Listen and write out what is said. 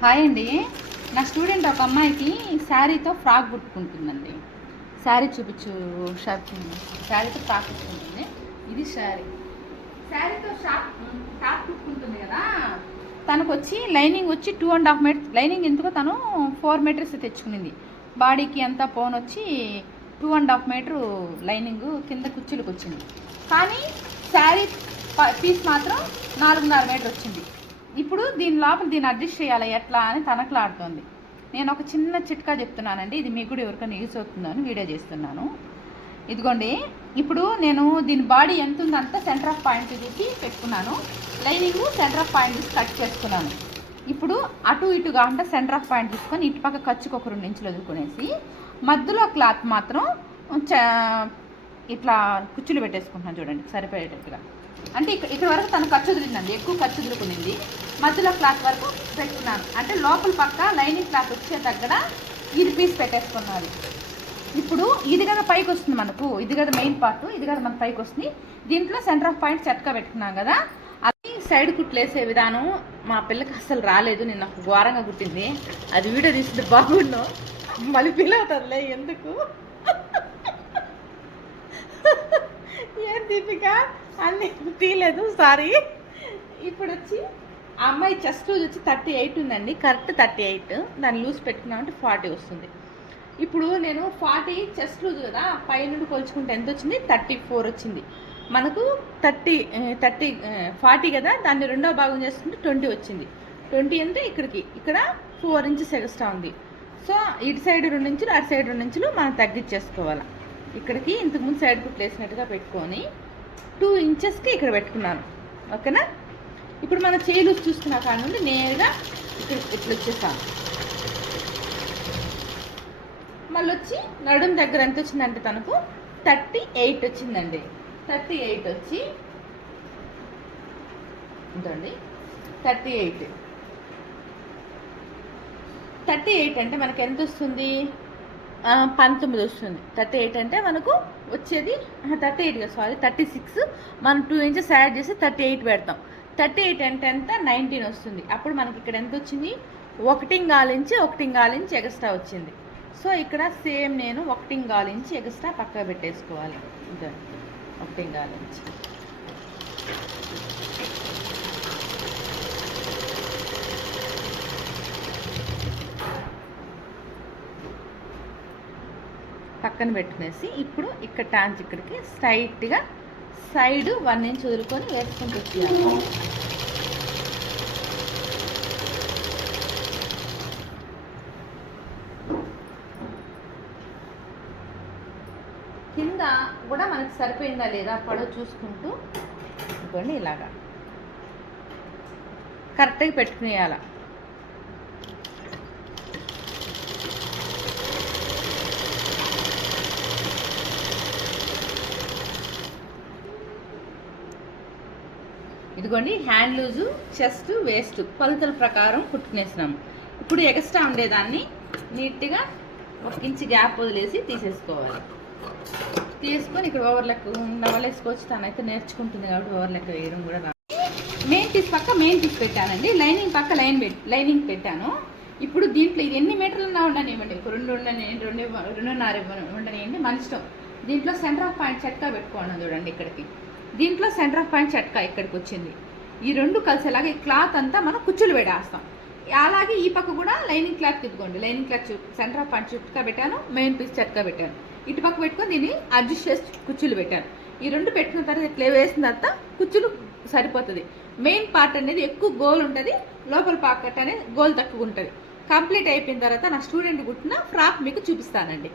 Hi అండి. నా student ఒక అమ్మాయికి శారీతో ఫ్రాక్ కుట్టుకుంటుందండి. శారీ చూపించు షాప్ శారీతో ఫ్రాక్ కుట్టుకుంటుంది. ఇది శారీ. శారీతో షాప్ ఫ్రాక్ కుట్టుకుంటుంది కదా. తనకు వచ్చి లైనింగ్ వచ్చి two and half meter lining ఎందుకో తను ఫోర్ మీటర్స్ తెచ్చుకునింది. బాడీకి అంతా పోన్ వచ్చి two and half meter lining కింద కుచ్చులకు వచ్చింది. కానీ శారీ పీస్ మాత్రం నాలుగున్నర మీటర్ వచ్చింది. ఇప్పుడు దీని లోపల దీన్ని అడ్జస్ట్ చేయాలి. ఎట్లా అని తనకలాడుతోంది నేను ఒక చిన్న చిట్కా చెప్తున్నానండి. ఇది మీకు కూడా ఎవరికైనా యూస్ అవుతుందని వీడియో చేస్తున్నాను. ఇదిగోండి. ఇప్పుడు నేను దీని బాడీ ఎంత ఉందంతా సెంటర్ ఆఫ్ పాయింట్ చూసి పెట్టుకున్నాను. లైనింగ్ సెంటర్ ఆఫ్ పాయింట్ చూసి కట్ చేసుకున్నాను. ఇప్పుడు అటు ఇటు కాకుండా సెంటర్ ఆఫ్ పాయింట్ తీసుకొని ఇటు పక్క ఖర్చుకు ఒక రెండు ఇంచులు వదులుకునేసి మధ్యలో క్లాత్ మాత్రం చ- ఇట్లా కుచ్చులు పెట్టేసుకుంటున్నాను చూడండి. సరిపోయేటట్టుగా. అంటే ఇక్కడ ఇక్కడ వరకు తను ఖర్చు వదిలిందండి. ఎక్కువ ఖర్చు వదులుకునింది. మధ్యలో క్లాత్ వరకు పెట్టుకున్నాను. అంటే లోపల పక్క లైనింగ్ క్లాత్ వచ్చే దగ్గర ఇది పీస్ పెట్టేసుకున్నది ఇప్పుడు ఇది కదా పైకి వస్తుంది మనకు. ఇది కదా మెయిన్ పార్ట్. ఇది కదా మన పైకి వస్తుంది. దీంట్లో సెంటర్ ఆఫ్ పాయింట్ చెట్గా పెట్టుకున్నాం కదా. అది సైడ్ కుట్లేసే విధానం మా పిల్లకి అసలు రాలేదు. నిన్న నాకు ఘోరంగా కుట్టింది. అది వీడియో తీసింది బాగుండు మళ్ళీ ఫీల్ అవుతుందిలే ఎందుకు? ఏం దీపిక? అన్ని తీయలేదు. సారీ. ఇప్పుడు వచ్చి ఆ అమ్మాయి చెస్ట్ లూజ్ వచ్చి థర్టీ ఎయిట్ ఉందండి. కరెక్ట్ థర్టీ ఎయిట్ దాన్ని లూజ్ పెట్టుకున్నామంటే ఫార్టీ వస్తుంది. ఇప్పుడు నేను ఫార్టీ చెస్ట్ లూజ్ కదా పై నుండి కొలుచుకుంటే ఎంత వచ్చింది? థర్టీ ఫోర్ వచ్చింది. మనకు థర్టీ థర్టీ ఫార్టీ కదా దాన్ని రెండో భాగం చేసుకుంటే ట్వంటీ వచ్చింది. ట్వంటీ అంటే ఇక్కడికి. ఇక్కడ ఫోర్ ఇంచెస్ ఎక్స్ట్రా ఉంది. సో ఇటు సైడ్ రెండు ఇంచులు అటు సైడ్ రెండు ఇంచులు మనం తగ్గించేసుకోవాలి. ఇక్కడికి ఇంతకుముందు సైడ్ కుట్లు వేసినట్టుగా పెట్టుకొని టూ ఇంచెస్కి ఇక్కడ పెట్టుకున్నాను. ఓకేనా? ఇప్పుడు మన చేయి చూస్తున్న చూసుకున్న కాడ నుండి నేరుగా ఇక్కడ ఇట్లా వచ్చేస్తాం? మళ్ళీ వచ్చి నడుం దగ్గర ఎంత వచ్చిందంటే తనకు థర్టీ ఎయిట్ వచ్చిందండి. థర్టీ ఎయిట్ వచ్చి ఉందండి థర్టీ ఎయిట్. థర్టీ ఎయిట్ అంటే మనకు ఎంత వస్తుంది? పంతొమ్మిది వస్తుంది. థర్టీ ఎయిట్ అంటే మనకు వచ్చేది thirty eight sorry thirty six. మనం టూ ఇంచెస్ యాడ్ చేసి థర్టీ ఎయిట్ పెడతాం. థర్టీ ఎయిట్ అంటే ఎంత నైన్టీన్ వస్తుంది. అప్పుడు మనకి ఇక్కడ ఎంత వచ్చింది? ఒకటింగాలించి ఒకటింగాలించి ఎగస్ట్రా వచ్చింది. సో ఇక్కడ సేమ్ నేను ఒకటింగాలించి గాలించి పక్కకు పెట్టేసుకోవాలి. ఒకటింగాలించి పక్కన పెట్టుకునేసి ఇప్పుడు ఇక్కడ టాంచ్ ఇక్కడికి స్ట్రైట్గా సైడ్ వన్ ఇంచ్ వదులుకొని వేసుకుంటూ వచ్చేయాలి. కింద కూడా మనకి సరిపోయిందా లేదా పొడవు చూసుకుంటూ ఇవ్వండి ఇలాగా. కరెక్ట్గా పెట్టుకునేయాలా. ఇదిగోండి హ్యాండ్ లూజు చెస్ట్ వేస్ట్ కొలతల ప్రకారం కుట్టుకునేసినాము. ఇప్పుడు ఎక్స్ట్రా ఉండేదాన్ని నీట్గా ఒక ఇంచ్ గ్యాప్ వదిలేసి తీసేసుకోవాలి. తీసుకొని ఇక్కడ ఓవర్ లెక్క డబల్ వేసుకోవచ్చు తనైతే నేర్చుకుంటుంది కాబట్టి ఓవర్ లెక్క వేయడం కూడా రా మెయిన్ పీస్ పక్క మెయిన్ పీస్ పెట్టానండి. లైనింగ్ పక్క లైన్ లైనింగ్ పెట్టాను. ఇప్పుడు దీంట్లో ఇది ఎన్ని మీటర్లన్నా ఉండనివ్వండి. రెండు ఉండని రెండు రెండున్నర ఉండనివ్వండి. మన ఇష్టం. దీంట్లో సెంటర్ ఆఫ్ పాయింట్ చెట్కా పెట్టుకోండి చూడండి ఇక్కడికి. దీంట్లో సెంటర్ ఆఫ్ పాయింట్ చెట్కా ఇక్కడికి వచ్చింది. ఈ రెండు కలిసేలాగా ఈ క్లాత్ అంతా మనం కుచ్చులు పెడేస్తాం అలాగే ఈ పక్క కూడా లైనింగ్ క్లాత్ ఇదిగోండి lining cloth centre of point చెట్కా పెట్టాను మెయిన్ పీస్ చెట్కా పెట్టాను. ఇటు పక్క పెట్టుకొని దీన్ని అడ్జస్ట్ చేసి కుచ్చులు పెట్టాను. ఈ రెండు పెట్టిన తర్వాత ఇట్లా వేసిన తర్వాత కుచ్చులు సరిపోతుంది. మెయిన్ పార్ట్ అనేది ఎక్కువ గోల్ ఉంటుంది లోపల పాకెట్ అనేది గోల్ తక్కువ ఉంటుంది. కంప్లీట్ అయిపోయిన తర్వాత నా స్టూడెంట్ కుట్టిన ఫ్రాక్ మీకు చూపిస్తానండి.